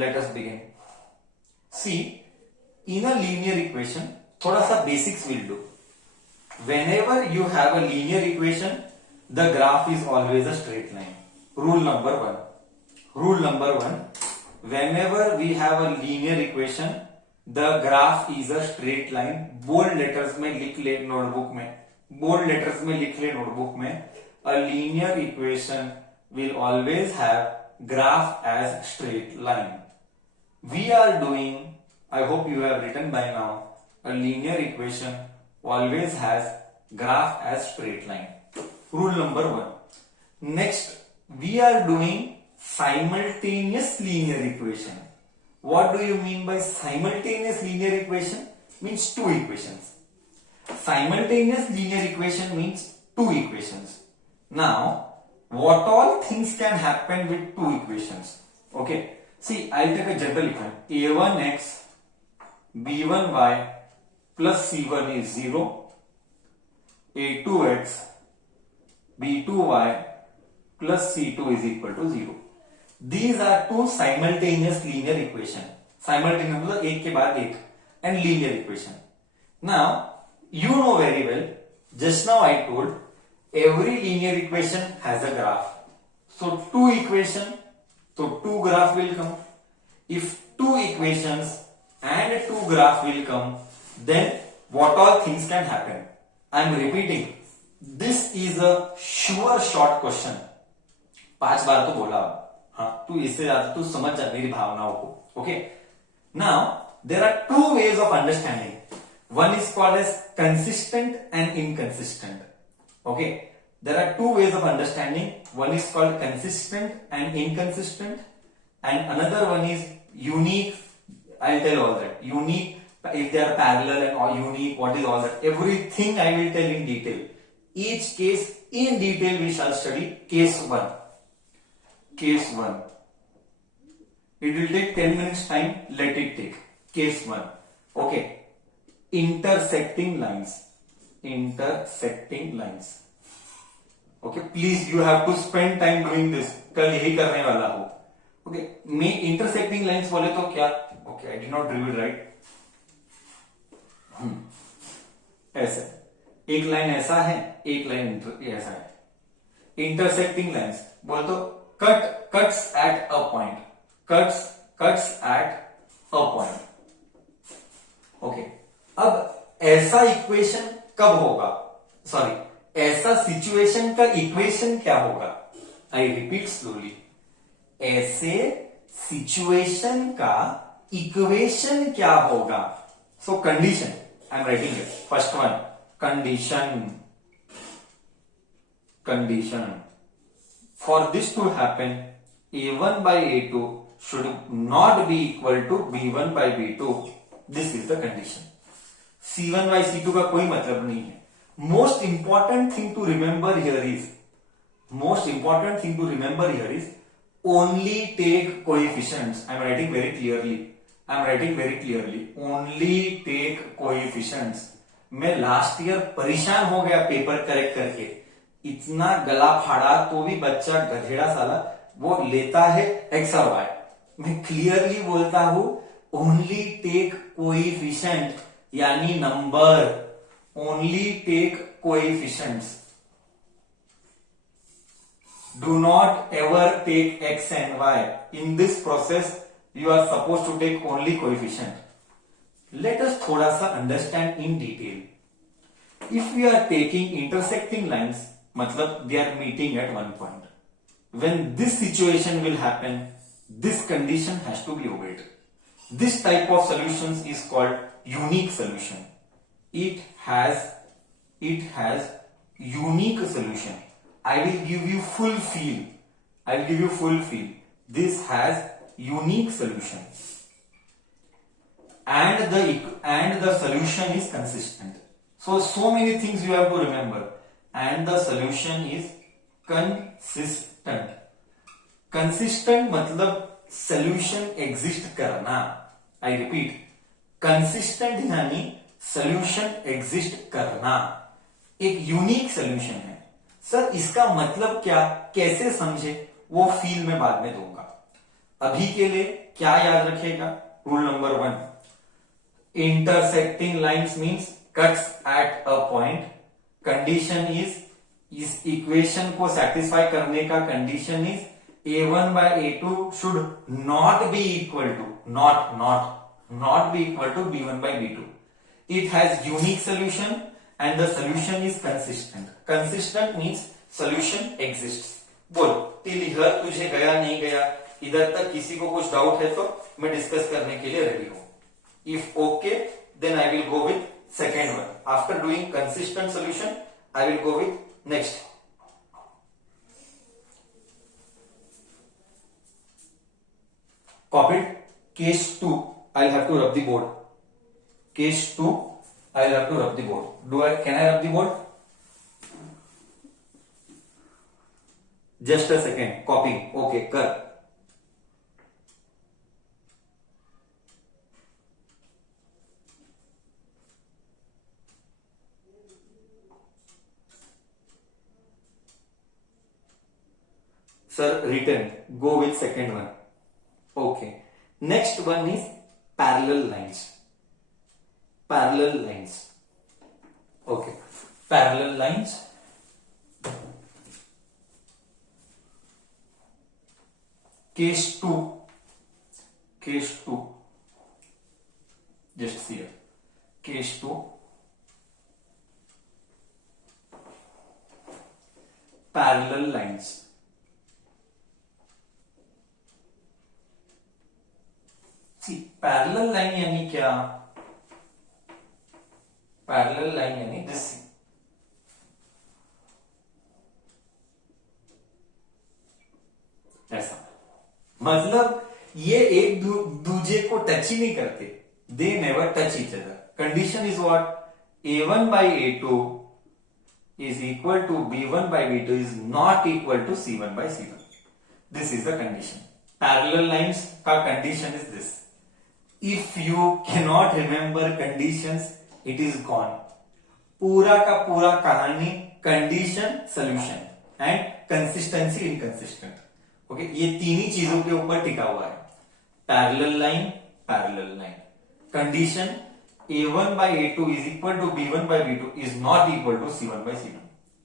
Let us begin. See, in a linear equation, थोड़ा सा basics will do. Whenever you have a linear equation, the graph is always a straight line. Rule number one. Rule number one. Whenever we have a linear equation, the graph is a straight line. Bold letters में लिख ले notebook में. Bold letters में लिख ले notebook में. A linear equation will always have graph as straight line. We are doing, I hope you have written by now, a linear equation always has graph as straight line. Rule number one. Next, we are doing simultaneous linear equation. What do you mean by simultaneous linear equation? Means two equations. Simultaneous linear equation means two equations. Now, what all things can happen with two equations? Okay. See, I'll take a general equation. A1x, b1y plus c1 is 0. A2x, b2y plus c2 is equal to 0. These are two simultaneous linear equation. Simultaneous मतलब एक के बाद एक and linear equation. Now, you know very well, just now I told, every linear equation has a graph. So two equation, so two graph will come. If two equations and two graph will come, then what all things can happen? I am repeating. This is a sure short question. 5 बार तो बोला, हाँ तू इससे ज्यादा तू समझ जा मेरी भावनाओं को. Okay. Now there are two ways of understanding. One is called as consistent and inconsistent. Okay. There are two ways of understanding. One is called consistent and inconsistent, and another one is unique. I'll tell all that. Unique, if they are parallel and or unique, what is all that? Everything I will tell in detail. Each case in detail we shall study. Case 1. Case 1. It will take 10 minutes time. Let it take. Case 1. Okay. Intersecting lines. Intersecting lines. Okay, please you have to spend time doing this. कल यही करने वाला हूँ. Okay, मैं intersecting lines बोले तो क्या? Okay, I did not read it right. ऐसे एक लाइन ऐसा है, एक लाइन ऐसा है. Intersecting lines बोले तो cuts at a point. Cuts at a point. Okay, अब ऐसा इक्वेशन कब होगा? सॉरी, ऐसा सिचुएशन का इक्वेशन क्या होगा? I repeat slowly. ऐसे सिचुएशन का इक्वेशन क्या होगा? So condition I am writing it. First one, condition for this to happen a1 by a2 should not be equal to b1 by b2. This is the condition. c1 by c2 का कोई मतलब नहीं है. Most important thing to remember here is only take coefficients. I am writing very clearly. Only take coefficients. मैं last year परेशान हो गया paper correct करके. इतना गला फाड़ा तो भी बच्चा गधेड़ा साला वो लेता है एक्स और वाई. मैं क्लियरली बोलता हूं, ओनली टेक कोएफिशिएंट यानी number. Only take coefficients. Do not ever take x and y. In this process, you are supposed to take only coefficient. Let us थोड़ा सा understand in detail. If we are taking intersecting lines, मतलब they are meeting at one point. When this situation will happen, this condition has to be obeyed. This type of solutions is called unique solution. It has unique solution. I will give you full feel. This has unique solution. And the solution is consistent. So many things you have to remember. And the solution is consistent. Consistent मतलब solution exist करना. I repeat. Consistent यानी solution exist करना. एक unique solution है. Sir इसका मतलब क्या, कैसे समझे, वो फील में बाद में दूंगा. अभी के लिए क्या याद रखिएगा, rule number 1, intersecting lines means cuts at a point. Condition is, इस इक्वेशन को सेटिस्फाई करने का condition is a1 by a2 should not be equal to, not be equal to b1 by b2. It has unique solution and the solution is consistent. Consistent means solution exists. बोल till here तुझे गया नहीं गया, इधर तक किसी को कुछ डाउट है तो मैं डिस्कस करने के लिए रेडी हूं. If okay, then I will go with second one. After doing consistent solution, I will go with next. Copied. Case 2, I'll have to rub the board. Case 2, I'll have to rub the board. Can I rub the board? Just a second. Copying. Okay, कर. Sir, written. Go with second one. Okay. Next one is parallel lines. Parallel lines. Okay. Parallel lines. Case 2. Case 2. Just see here. Case 2. Parallel lines. See, parallel line यानी क्या? Parallel line यानी this, ऐसा मतलब ये एक दूजे को touch ही नहीं करते. They never touch each other. Condition is what? a1 by a2 is equal to b1 by b2 is not equal to c1 by c1. This is the condition. Parallel lines का condition is this. If you cannot remember conditions, it is gone. पूरा का पूरा कहानी condition, solution and consistency, inconsistent. Okay, ये तीन ही चीजों के ऊपर टिका हुआ है. Parallel line, parallel line. Condition a1 by a2 is equal to b1 by b2 is not equal to c1 by c2.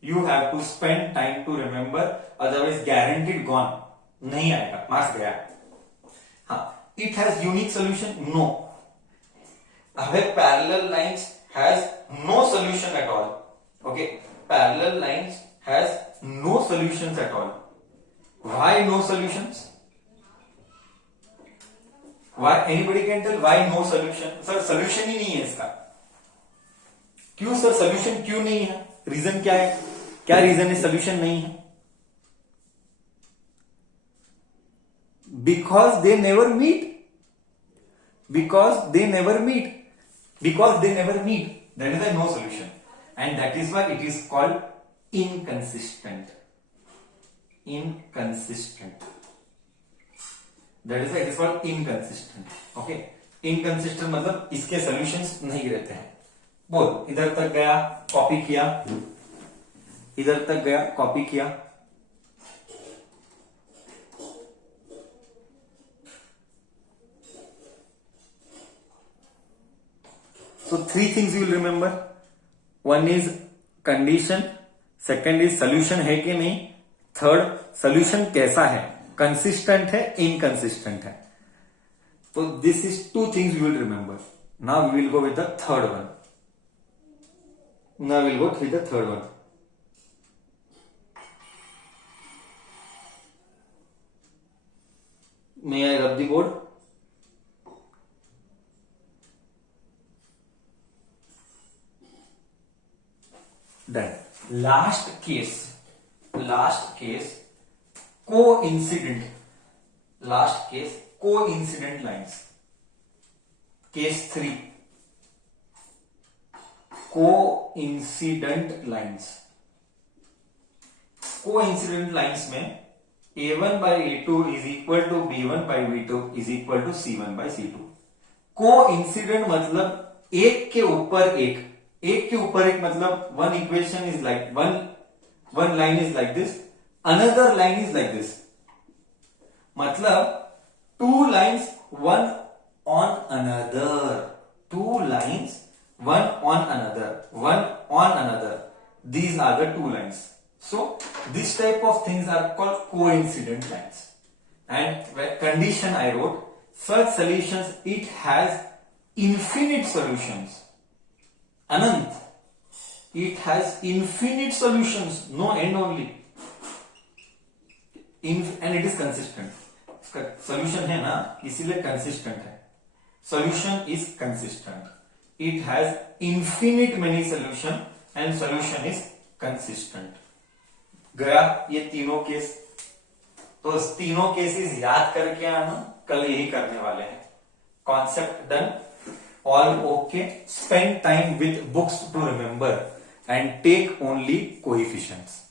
You have to spend time to remember, otherwise guaranteed gone. नहीं आएगा, marks गया. हाँ, it has unique solution? No. A parallel lines has no solution at all. Okay, parallel lines has no solutions at all. Why no solutions? Why? Anybody can tell why no solution? Sir, solution ही नहीं है इसका. क्यों sir solution क्यों नहीं है? Reason क्या है? क्या रीजन है solution नहीं है? Because they never meet. Because they never meet. Because they never meet. That is a no solution. And that is why it is called inconsistent. Inconsistent. That is why it is called inconsistent. Okay. Inconsistent मतलब इसके solutions नहीं रहते हैं. बोल, इधर तक गया, copy किया. इधर तक गया, कॉपी किया. So 3 things you will remember. One is condition, second is solution है कि नहीं, third solution कैसा है, consistent है, inconsistent है. So this is 2 things you will remember. Now we will go with the third one. Now we will go with the third one. May I rub the board? Done. Last case, coincident. Last case, coincident lines. Case 3, coincident lines. Coincident lines में a1 by a2 is equal to b1 by b2 is equal to c1 by c2. Coincident मतलब एक के ऊपर एक. एक के ऊपर एक मतलब one equation is like one line is like this, another line is like this. मतलब two lines one on another, two lines one on another, these are the two lines. So this type of things are called coincident lines. And condition I wrote, such solutions, it has infinite solutions. Anant, it has infinite solutions, no end only. And it is consistent. इसका solution है ना, इसीलिए consistent है. Solution is consistent. It has infinite many solution and solution is consistent. गया ये तीनों case. तो तीनों केसेस याद करके आना, कल यही करने वाले हैं. Concept done, all okay. Spend time with books to remember and take only coefficients.